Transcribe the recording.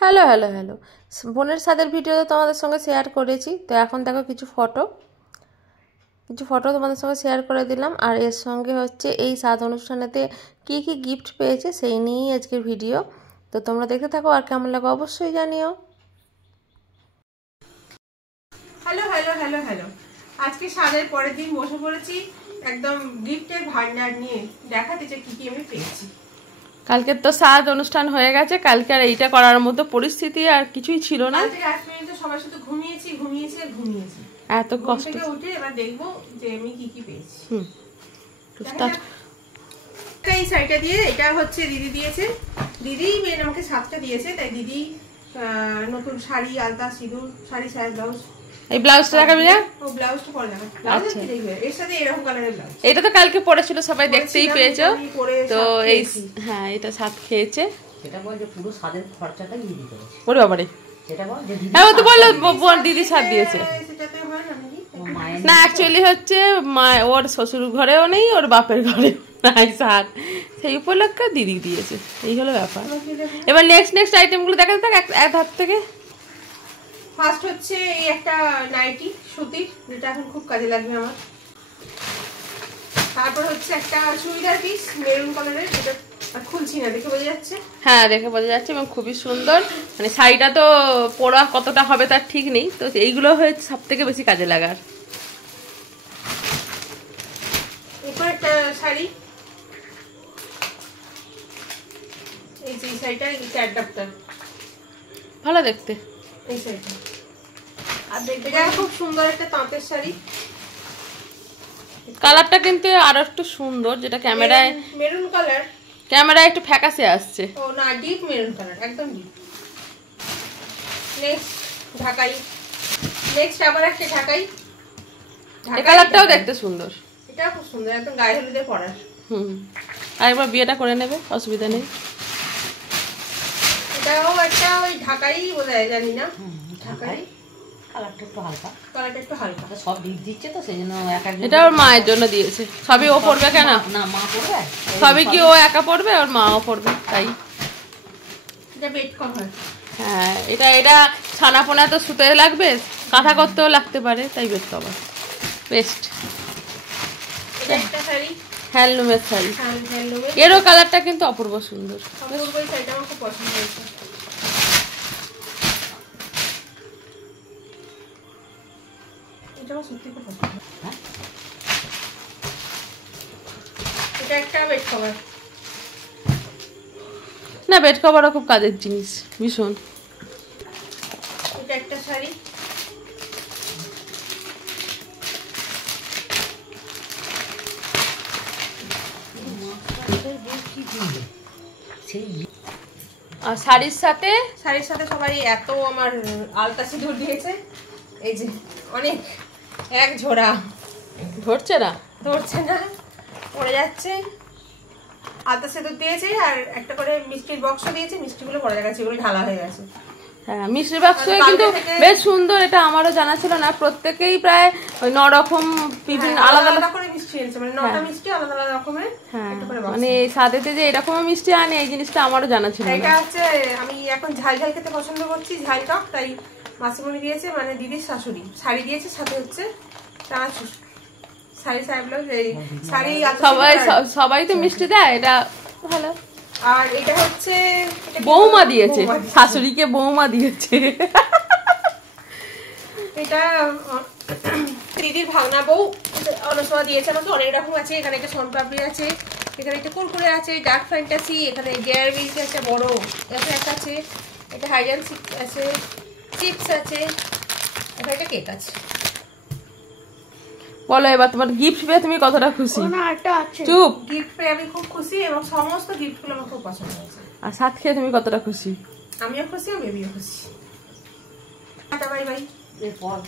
Hello hello hello বোনের সাদের video তো তোমাদের সঙ্গে শেয়ার করেছি। তো এখন দেখো কিছু ফটো তোমাদের সঙ্গে শেয়ার করে দিলাম। আর এর সঙ্গে হচ্ছে এই সাদ অনুষ্ঠানেতে কি কি গিফট পেয়েছে সেই নিয়েই আজকের ভিডিও। তো তোমরা দেখতে থাকো, আর কেমন লাগে অবশ্যই জানিও। হ্যালো হ্যালো হ্যালো হ্যালো আজকে সাদের পরের দিন বসে পড়েছি একদম গিফটের ভান্ডার নিয়ে দেখাতে যে কি কি আমি পেয়েছি। কালকে তো সাদ অনুষ্ঠান হয়ে গেছে, কালকে আর এইটা করার মতো পরিস্থিতি আর কিছুই ছিল না। আজকে রাত পর্যন্ত সবাই শুধু ঘুমিয়েছি এত কষ্ট থেকে উঠে এবার দেখবো যে আমি কি কি পেয়েছি। এই শাড়িটা দিয়ে, এটা হচ্ছে দিদি দিয়েছে, দিদি মেন আমাকে সাতটা দিয়েছে, তাই দিদি নতুন শাড়ি, আলতা, সিঁদুর, শাড়ি, সায়া, ব্লাউজ। এই ব্লাউজটা দেখাবি না? ও ব্লাউজটা পরে দেখাবো। আচ্ছা, এর সাথে এরকম কালারের ব্লাউজ। এটা তো কালকে পরেছিল, সবাই দেখতেই পেয়েছো। তো এই হ্যাঁ, এটা সাত খেয়েছে। সেটা বল যে পুরো সাদের খরচাটা দিয়ে দিতে হবে। ওরে বাবারে, সেটা বল যে দিদি, হ্যাঁ ও তো বললো দিদি সাত দিয়েছে। সেটাতে হয় না নাকি? না, অ্যাকচুয়ালি হচ্ছে মা ওর শ্বশুর ঘরেও নেই, ওর বাপের ঘরেও নাই সাত, সেই উপলক্ষে দিদি দিয়েছে। এই হলো ব্যাপার। এবার নেক্সট আইটেমগুলো দেখাতে থাক এক হাত থেকে। ফার্স্ট হচ্ছে এই একটা নাইটি সুতির, যেটা এখন খুব কাজে লাগবে আমার। তারপর হচ্ছে একটা চুড়িদার পিস মেরুন কালারের, যেটা খুলছি না, দেখে বোঝা যাচ্ছে। হ্যাঁ, দেখে বোঝা যাচ্ছে এবং খুবই সুন্দর। মানে শাড়িটা তো পরা কতটা হবে তার ঠিক নেই, তো এইগুলো হয়েছে সব থেকে বেশি কাজে লাগার। এরপর একটা শাড়ি, এই যে শাড়িটা, এই অ্যাডাপ্টার, ভালো দেখতে এই শাড়িটা। আর দেখতে খুব সুন্দর একটা তাঁতের শাড়ি। কালারটা কিন্তু আরো একটু সুন্দর, যেটা ক্যামেরায় মেরুন কালার, ক্যামেরায় একটু ফ্যাকাশে আসছে। ও না, ডিপ মেরুন কালার, একদম ডিপ। নেক্সট ঢাকাই, নেক্সট আবার একটা ঢাকাই। এই কালারটাও দেখতে সুন্দর, এটা খুব সুন্দর, একদম গায়ে হলুদে পরার। আরেকবার বিয়েটা করে নেবে, অসুবিধা নেই। এটাও একটা ওই ঢাকাই বোধহয়, জানি না, ঢাকাই। কালারটা একটু হালকা, কালারটা একটু হালকা। সব গিফট দিচ্ছে তো সেজন্য এটা ওর মায়ের জন্য দিয়েছে। সবই ও পড়বে কেন? না, মা পড়বে। সবই কি ও একা পড়বে, ওর মাও পড়বে, তাই। এটা বেড কভার। হ্যাঁ, এটা ছানাপোনা তো শুতে লাগবে, কাঁথা করতেও লাগতে পারে, তাই বেড কভার বেস্ট। এটা একটা শাড়ি, হ্যান্ডলুমের শাড়ি, হ্যান্ডলুমের। এরও কালারটা কিন্তু অপূর্ব সুন্দর। অপূর্ব, এই শাড়িটা আমার খুব পছন্দ হয়েছে। এটা আমার সত্যি খুব পছন্দ। এটা একটা বেড কভার। না, বেড কভারও খুব কাজের জিনিস, ভীষণ। এটা একটা শাড়ি, আর শাড়ির সাথে সবাই এত আমার আলতা সিঁদুর দিয়েছে, এই যে অনেক, এক ঝোড়া। ধরছে না পড়ে যাচ্ছে। আলতা সিঁদুর দিয়েছে আর একটা করে মিষ্টির বক্স দিয়েছে, মিষ্টিগুলো পড়ে যাচ্ছে, এগুলো ঢালা হয়ে গেছে। হ্যাঁ, মিষ্টির বাক্স কিন্তু বেশ সুন্দর, এটা আমারও জানা ছিল না। প্রত্যেকেই প্রায় ওই 9 রকম বিভিন্ন আলাদা আলাদা করে মিষ্টি এনেছে, মানে 9টা মিষ্টি আলাদা আলাদা রকমের। হ্যাঁ, মানে সাথেতে যে এরকম মিষ্টি আনে, এই জিনিসটা আমারও জানা ছিল না। এটা হচ্ছে, আমি এখন ঝাল খেতে পছন্দ করছি, ঝাল টক, তাই মাসিমণি দিয়েছে, মানে দিদির শাশুড়ি শাড়ি দিয়েছে, সাথে হচ্ছে আমার শাড়ি, সায়া, ব্লাউজ, শাড়ি। সবাই তো মিষ্টি দেয়, এটা ভালো। আর এটা হচ্ছে বৌমা দিয়েছে, শাশুড়িকে বৌমা দিয়েছে। এটা দিদির ভাগনা বউ অনুসভা দিয়েছে আমাকে। অনেক রকম আছে, এখানে একটা সোনপাপড়ি আছে, এখানে একটা কুরকুরে আছে, ডার্ক ফ্যান্টাসি, এখানে ডেয়ার মিল্ক আছে, বড় এক আছে, এটা হাইডেন আছে, চিপস আছে, এখানে একটা কেক আছে। বলো এবার তোমার গিফট পেয়ে তুমি কতটা খুশি? চুপ। গিফট পেয়ে আমি খুব খুশি, এবং সমস্ত গিফটগুলো আমার খুব পছন্দ হয়েছে। আর সাথে খেয়ে তুমি কতটা খুশি? আমিও খুশি, বেবিও খুশি। Tata, bye bye. এরপর